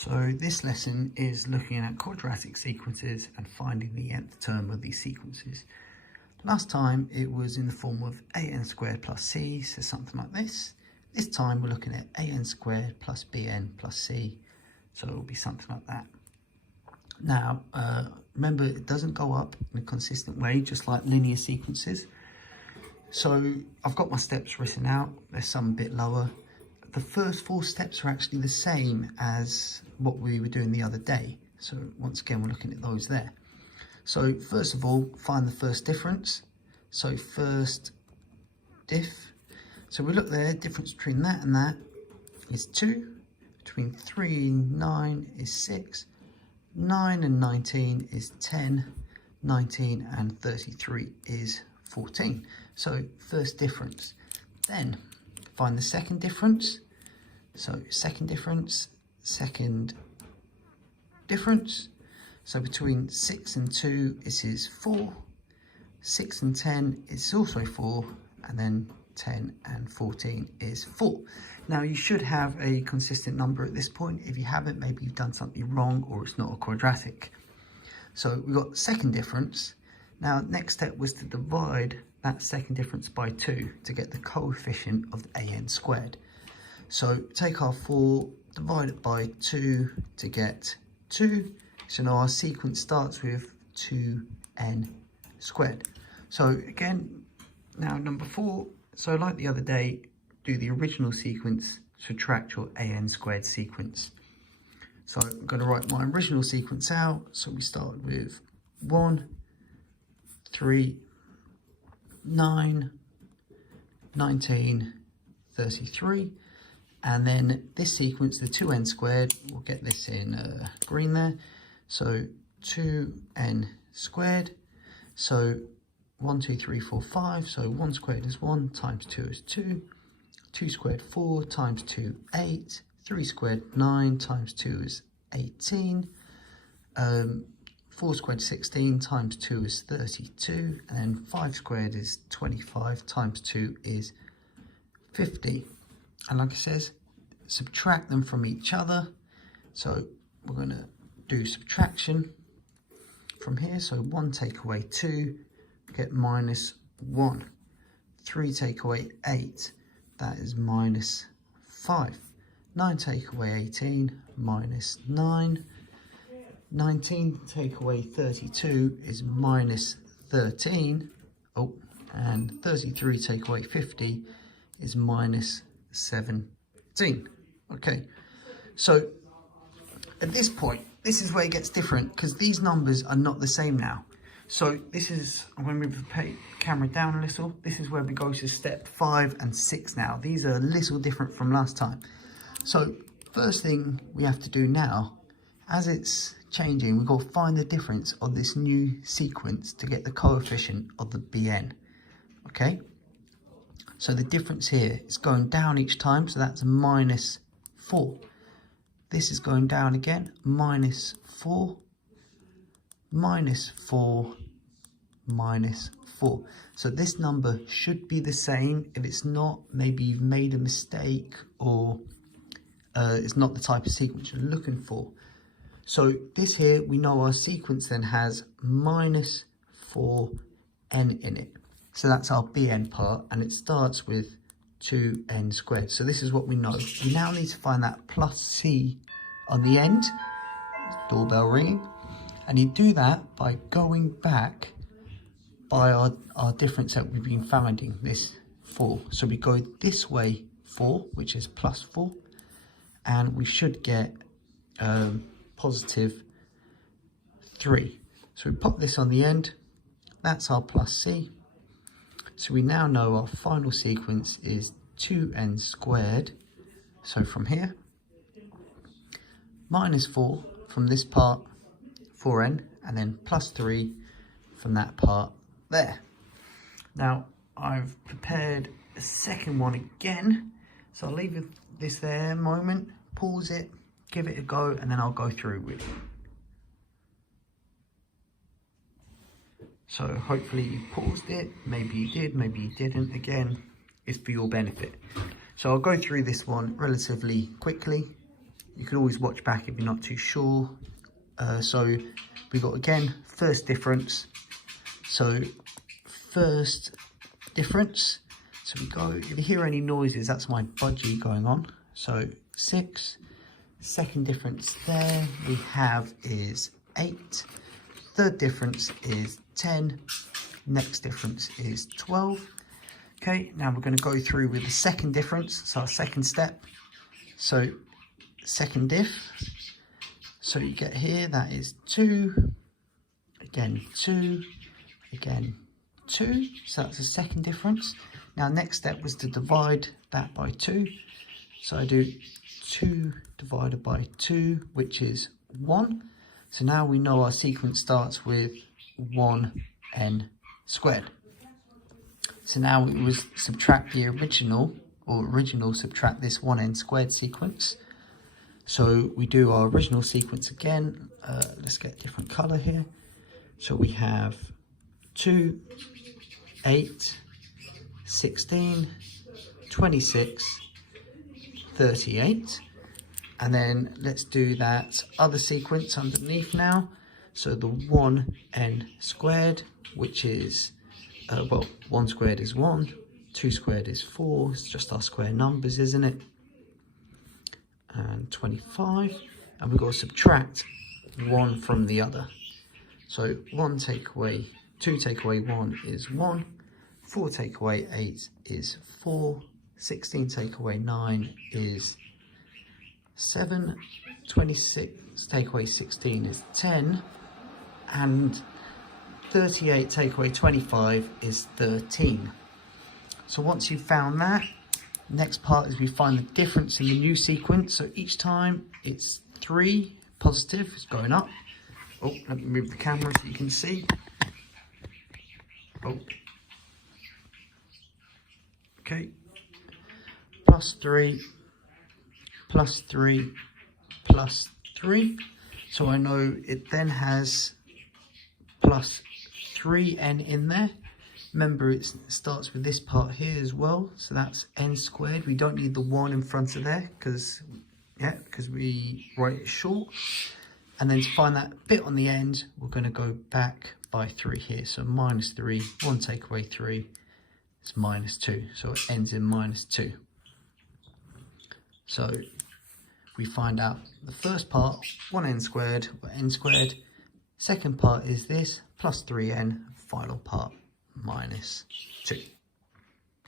So this lesson is looking at quadratic sequences and finding the nth term of these sequences. Last time it was in the form of an squared plus c, so something like this. This time we're looking at an squared plus bn plus c, so it will be something like that. Now, remember, it doesn't go up in a consistent way, just like linear sequences. So I've got my steps written out. There's some a bit lower. The first 4 steps are actually the same as what we were doing the other day. So once again, we're looking at those there. So first of all, find the first difference. So first diff. So we look there, difference between that and that is 2. Between 3 and 9 is 6. 9 and 19 is 10. 19 and 33 is 14. So first difference. Then find the second difference. So second difference, second difference. So between 6 and 2, this is 4. 6 and 10 is also 4. And then 10 and 14 is 4. Now you should have a consistent number at this point. If you haven't, maybe you've done something wrong or it's not a quadratic. So we've got second difference. Now next step was to divide that second difference by 2 to get the coefficient of the an squared. So take our 4, divide it by 2 to get 2. So now our sequence starts with 2n squared. So again, now number 4, so like the other day, do the original sequence, subtract your an squared sequence. So I'm going to write my original sequence out. So we start with 1, 3, 9, 19, 33. And then this sequence, the 2n squared, we'll get this in green there. So 2n squared. So 1, 2, 3, 4, 5. So 1 squared is 1 times 2 is 2. 2 squared 4 times 2, 8. 3 squared 9 times 2 is 18. 4 squared 16 times 2 is 32. And then 5 squared is 25 times 2 is 50. And like it says, subtract them from each other. So we're going to do subtraction from here. So 1 take away 2, get minus 1. 3 take away 8, that is minus 5. 9 take away 18, minus 9. 19 take away 32 is minus 13. Oh, and 33 take away 50 is minus 17. Okay, so at this point, this is where it gets different because these numbers are not the same now. So this is, I'm going to move the camera down a little. This is where we go to step 5 and 6 now. These are a little different from last time. So first thing we have to do now, as it's changing, we've got to find the difference of this new sequence to get the coefficient of the bn. Okay, so the difference here is going down each time, so that's minus 4. This is going down again, minus 4, minus 4, minus 4. So this number should be the same. If it's not, maybe you've made a mistake or it's not the type of sequence you're looking for. So this here, we know our sequence then has minus 4n in it. So that's our bn part, and it starts with 2n squared. So this is what we know. We now need to find that plus c on the end, doorbell ringing. And you do that by going back by our difference that we've been finding, this 4. So we go this way 4, which is plus 4, and we should get positive 3. So we pop this on the end, that's our plus c. So we now know our final sequence is 2n squared. So from here, minus 4 from this part, 4n, and then plus 3 from that part there. Now I've prepared a second one again, so I'll leave this there a moment, pause it, give it a go, and then I'll go through with it. So hopefully you paused it, maybe you did, maybe you didn't. Again, it's for your benefit. So I'll go through this one relatively quickly. You can always watch back if you're not too sure. So we got, again, first difference. So first difference. So we go, if you hear any noises, that's my budgie going on. So 6. Second difference there we have is 8. Third difference is 10. Next difference is 12. Okay, now we're going to go through with the second difference. So our second step. So second diff. So you get here, that is 2. Again 2. Again 2. So that's the second difference. Now next step was to divide that by 2. So I do 2 divided by 2, which is 1. So now we know our sequence starts with 1n squared. So now we was subtract the original, subtract this 1n squared sequence. So we do our original sequence again. Let's get a different color here. So we have 2, 8, 16, 26, 38. And then let's do that other sequence underneath now. So the 1n squared, which is, well, 1 squared is 1, 2 squared is 4. It's just our square numbers, isn't it? And 25. And we've got to subtract 1 from the other. So 1 take away 2 take away 1 is 1. 4 take away 8 is 4. 16 take away 9 is 7. 26 take away 16 is 10. And 38 take away 25 is 13. So once you've found that, next part is we find the difference in the new sequence. So each time it's 3 positive, it's going up. Oh, let me move the camera so you can see. Oh. Okay. Plus 3, plus 3, plus 3. So I know it then has plus 3n in there. Remember, it starts with this part here as well. So that's n squared. We don't need the 1 in front of there because we write it short. And then to find that bit on the end, we're going to go back by 3 here. So minus 3, 1 take away 3 is minus 2. So it ends in minus 2. So we find out the first part, 1n squared, or n squared. Second part is this, plus 3n. Final part, minus 2.